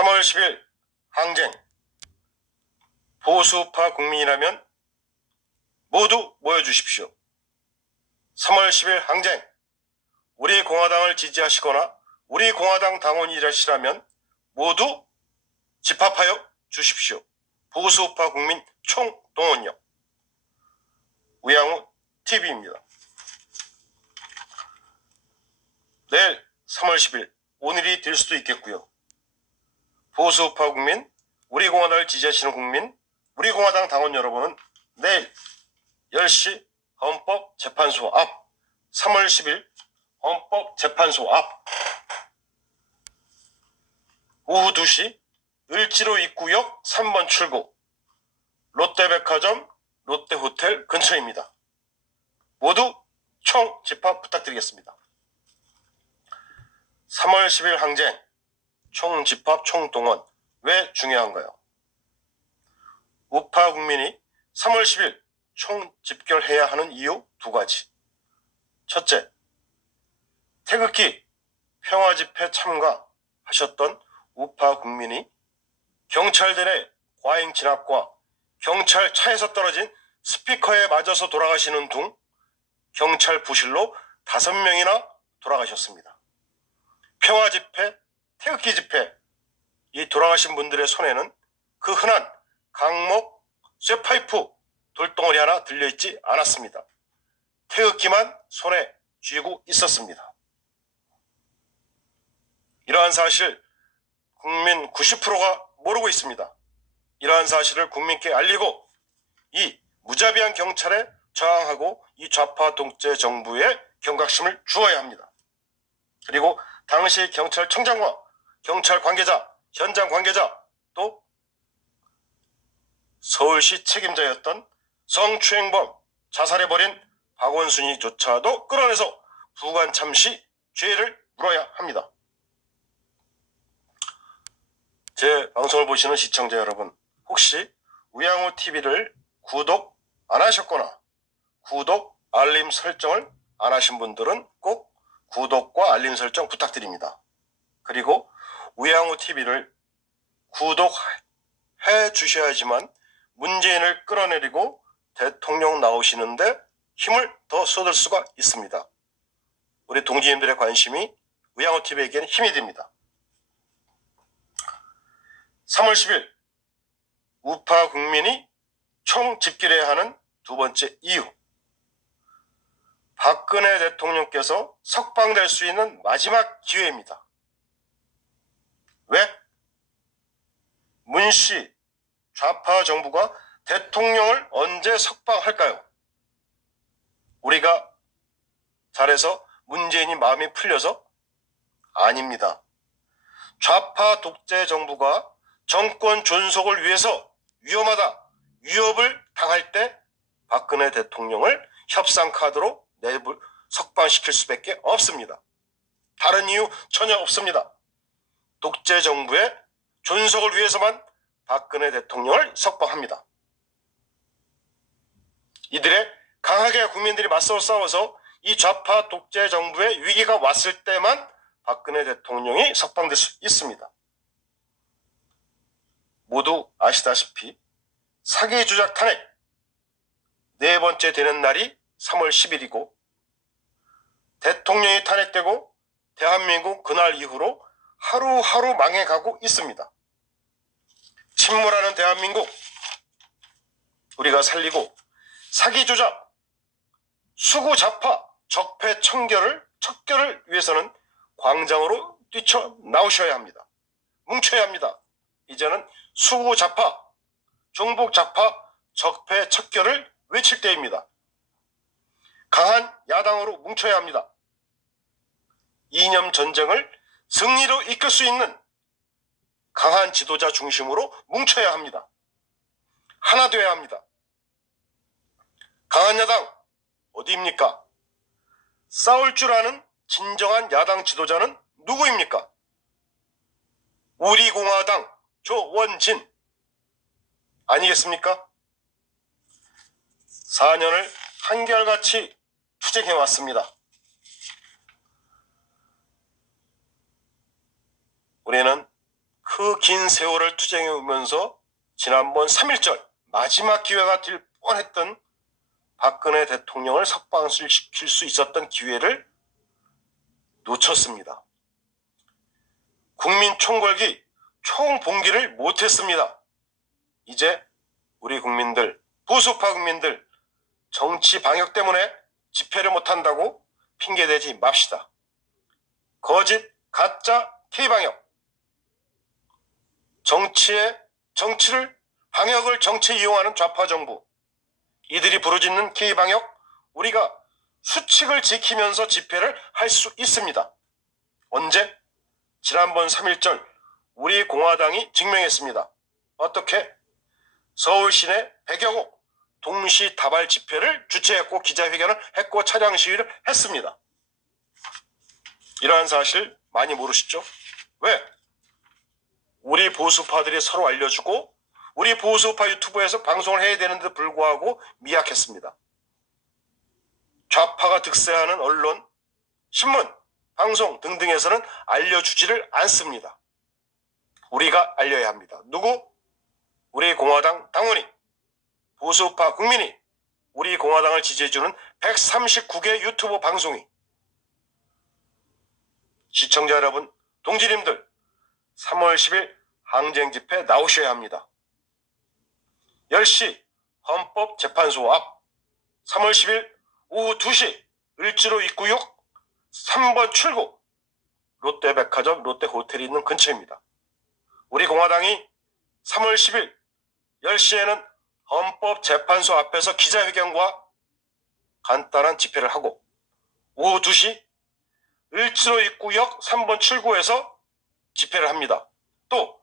3월 10일 항쟁. 보수파 국민이라면 모두 모여주십시오. 3월 10일 항쟁. 우리 공화당을 지지하시거나 우리 공화당 당원이라시라면 모두 집합하여 주십시오. 보수파 국민 총동원령. 우양우 TV입니다. 내일 3월 10일 오늘이 될 수도 있겠고요. 보수파 국민, 우리 공화당을 지지하시는 국민, 우리 공화당 당원 여러분은 내일 10시 헌법재판소 앞, 3월 10일 헌법재판소 앞, 오후 2시 을지로 입구역 3번 출구, 롯데백화점, 롯데호텔 근처입니다. 모두 총집합 부탁드리겠습니다. 3월 10일 항쟁, 총집합, 총동원. 왜 중요한가요? 우파 국민이 3월 10일 총집결해야 하는 이유 두 가지. 첫째, 태극기 평화집회 참가하셨던 우파 국민이 경찰들의 과잉 진압과 경찰 차에서 떨어진 스피커에 맞아서 돌아가시는 등 경찰 부실로 5명이나 돌아가셨습니다. 평화집회, 태극기 집회, 이 돌아가신 분들의 손에는 그 흔한 강목, 쇠파이프, 돌덩어리 하나 들려있지 않았습니다. 태극기만 손에 쥐고 있었습니다. 이러한 사실 국민 90%가 모르고 있습니다. 이러한 사실을 국민께 알리고 이 무자비한 경찰에 저항하고 이 좌파 독재 정부에 경각심을 주어야 합니다. 그리고 당시 경찰청장과 경찰 관계자, 현장 관계자, 또 서울시 책임자였던 성추행범 자살해버린 박원순이조차도 끌어내서 부관참시 죄를 물어야 합니다. 제 방송을 보시는 시청자 여러분, 혹시 우양우 TV를 구독 안 하셨거나 구독, 알림 설정을 안 하신 분들은 꼭 구독과 알림 설정 부탁드립니다. 그리고 우양우 TV를 구독해 주셔야지만 문재인을 끌어내리고 대통령 나오시는데 힘을 더 쏟을 수가 있습니다. 우리 동지님들의 관심이 우양우 TV에게는 힘이 됩니다. 3월 10일 우파 국민이 총집결해야 하는 두 번째 이유. 박근혜 대통령께서 석방될 수 있는 마지막 기회입니다. 왜? 문씨 좌파 정부가 대통령을 언제 석방할까요? 우리가 잘해서 문재인이 마음이 풀려서? 아닙니다. 좌파 독재 정부가 정권 존속을 위해서 위험하다, 위협을 당할 때 박근혜 대통령을 협상 카드로 석방시킬 수밖에 없습니다. 다른 이유 전혀 없습니다. 독재 정부의 존속을 위해서만 박근혜 대통령을 석방합니다. 이들의 강하게 국민들이 맞서 싸워서 이 좌파 독재 정부의 위기가 왔을 때만 박근혜 대통령이 석방될 수 있습니다. 모두 아시다시피 사기 조작 탄핵 네 번째 되는 날이 3월 10일이고 대통령이 탄핵되고 대한민국 그날 이후로 하루하루 망해가고 있습니다. 침몰하는 대한민국 우리가 살리고 사기 조작, 수구 좌파, 적폐 척결을 위해서는 광장으로 뛰쳐나오셔야 합니다. 뭉쳐야 합니다. 이제는 수구 좌파, 종북 좌파, 적폐 척결을 외칠 때입니다. 강한 야당으로 뭉쳐야 합니다. 이념 전쟁을 승리로 이끌 수 있는 강한 지도자 중심으로 뭉쳐야 합니다. 하나 되어야 합니다. 강한 야당 어디입니까? 싸울 줄 아는 진정한 야당 지도자는 누구입니까? 우리공화당 조원진 아니겠습니까? 4년을 한결같이 투쟁해왔습니다. 우리는 그 긴 세월을 투쟁해 오면서 지난번 3.1절 마지막 기회가 될 뻔했던 박근혜 대통령을 석방시킬 수 있었던 기회를 놓쳤습니다. 국민 총궐기 총봉기를 못했습니다. 이제 우리 국민들, 보수파 국민들 정치 방역 때문에 집회를 못한다고 핑계대지 맙시다. 거짓, 가짜, K방역. 방역을 정치에 이용하는 좌파 정부. 이들이 부르짖는 K방역, 우리가 수칙을 지키면서 집회를 할 수 있습니다. 언제? 지난번 3.1절 우리 공화당이 증명했습니다. 어떻게? 서울 시내 100여 곳 동시 다발 집회를 주최했고 기자회견을 했고 차량 시위를 했습니다. 이러한 사실 많이 모르시죠? 왜? 우리 보수파들이 서로 알려주고 우리 보수파 유튜브에서 방송을 해야 되는데도 불구하고 미약했습니다. 좌파가 득세하는 언론, 신문, 방송 등등에서는 알려주지를 않습니다. 우리가 알려야 합니다. 누구? 우리 공화당 당원이, 보수파 국민이, 우리 공화당을 지지해주는 139개 유튜브 방송이. 시청자 여러분, 동지님들 3월 10일 항쟁집회 나오셔야 합니다. 10시 헌법재판소 앞, 3월 10일 오후 2시 을지로 입구역 3번 출구, 롯데백화점 롯데호텔이 있는 근처입니다. 우리 공화당이 3월 10일 10시에는 헌법재판소 앞에서 기자회견과 간단한 집회를 하고 오후 2시 을지로 입구역 3번 출구에서 집회를 합니다. 또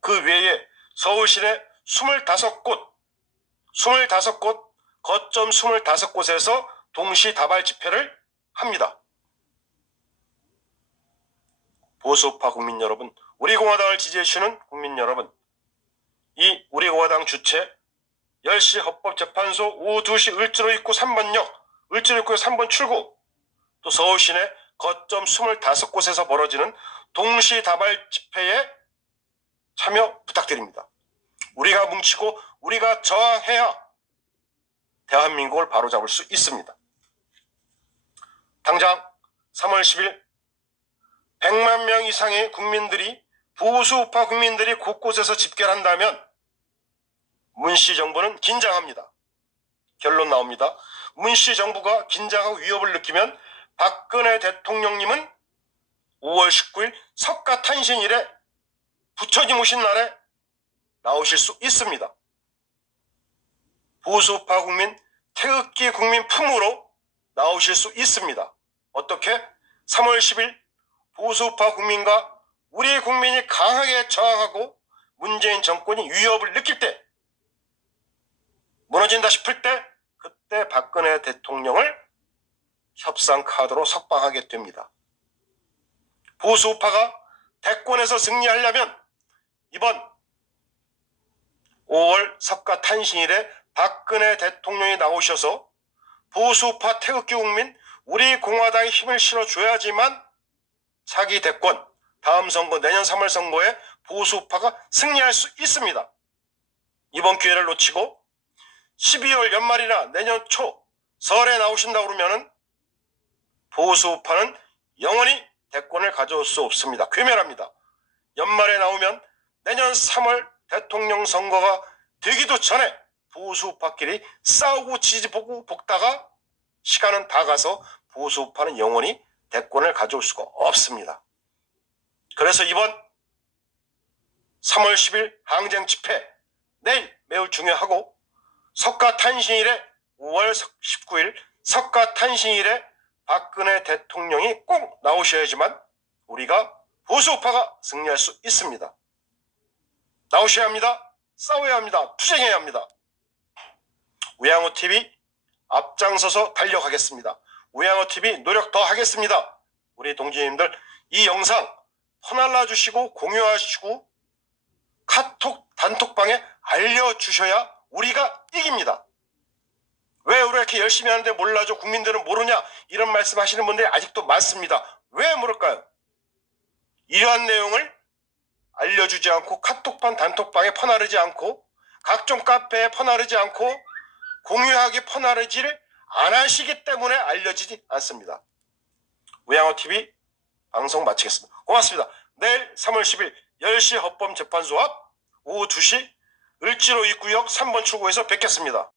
그 외에 서울 시내 25곳 거점 25곳에서 동시 다발 집회를 합니다. 보수파 국민 여러분, 우리 공화당을 지지해주시는 국민 여러분, 이 우리 공화당 주최 10시 헌법재판소 오후 2시 을지로 입구 3번역, 을지로 입구 3번 출구, 또 서울 시내 거점 25곳에서 벌어지는 동시 다발 집회에 참여 부탁드립니다. 우리가 뭉치고 우리가 저항해야 대한민국을 바로잡을 수 있습니다. 당장 3월 10일 100만 명 이상의 국민들이, 보수우파 국민들이 곳곳에서 집회를 한다면 문씨 정부는 긴장합니다. 결론 나옵니다. 문씨 정부가 긴장하고 위협을 느끼면 박근혜 대통령님은 5월 19일 석가탄신일에 부처님 오신 날에 나오실 수 있습니다. 보수파 국민, 태극기 국민 품으로 나오실 수 있습니다. 어떻게? 3월 10일 보수파 국민과 우리 국민이 강하게 저항하고 문재인 정권이 위협을 느낄 때, 무너진다 싶을 때, 그때 박근혜 대통령을 협상 카드로 석방하게 됩니다. 보수파가 대권에서 승리하려면 이번 5월 석가탄신일에 박근혜 대통령이 나오셔서 보수파 태극기 국민, 우리 공화당에 힘을 실어줘야지만 차기 대권, 다음 선거, 내년 3월 선거에 보수파가 승리할 수 있습니다. 이번 기회를 놓치고 12월 연말이나 내년 초 설에 나오신다고 그러면은 보수파는 영원히 대권을 가져올 수 없습니다. 괴멸합니다. 연말에 나오면 내년 3월 대통령 선거가 되기도 전에 보수파끼리 싸우고 지지보고 볶다가 시간은 다 가서 보수파는 영원히 대권을 가져올 수가 없습니다. 그래서 이번 3월 10일 항쟁 집회 내일 매우 중요하고, 석가탄신일에 5월 19일 석가탄신일에 박근혜 대통령이 꼭 나오셔야지만 우리가 보수파가 승리할 수 있습니다. 나오셔야 합니다. 싸워야 합니다. 투쟁해야 합니다. 우양우TV 앞장서서 달려가겠습니다. 우양우TV 노력 더 하겠습니다. 우리 동지님들 이 영상 퍼날라 주시고 공유하시고 카톡 단톡방에 알려주셔야 우리가 이깁니다. 왜 우리가 이렇게 열심히 하는데 몰라줘, 국민들은 모르냐, 이런 말씀 하시는 분들이 아직도 많습니다. 왜 모를까요? 이러한 내용을 알려주지 않고 카톡방 단톡방에 퍼나르지 않고 각종 카페에 퍼나르지 않고 공유하기 퍼나르지를 안 하시기 때문에 알려지지 않습니다. 우양어TV 방송 마치겠습니다. 고맙습니다. 내일 3월 10일 10시 헌법재판소 앞 오후 2시 을지로 입구역 3번 출구에서 뵙겠습니다.